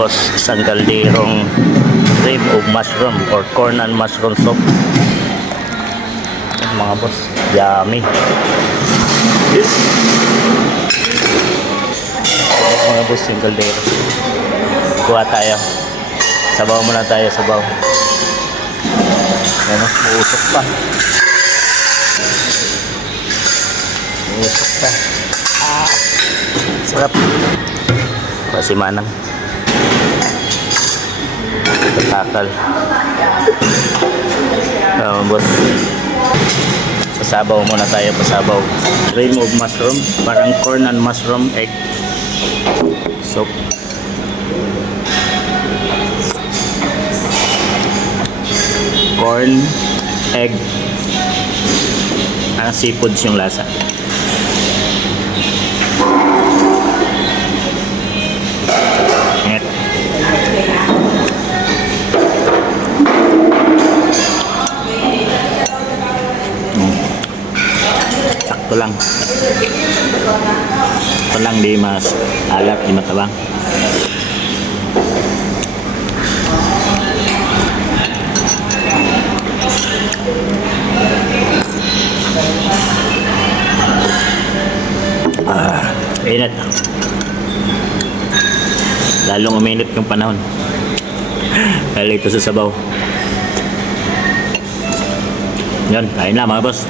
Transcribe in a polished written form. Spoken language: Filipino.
Tapos isang kalderong cream of mushroom or corn and mushroom soup. Yan, mga boss, yummy. Mga boss, yung kaldero. Kuha tayo. Sabaw muna tayo, sabaw. Ano, uusok pa. Uusok pa. Ah, sarap. Kasi manang. Takal. Boss. Pasabaw muna tayo, pasabaw. Cream of mushroom, parang corn and mushroom egg soup. Corn, egg, parang seafoods yung lasa. Ingat. Sakto lang. Sakto lang, di mas alat, di matabang. Init. Lalong uminit yung panahon. Dahil ito sa sabaw. Yan, kain na mga boss.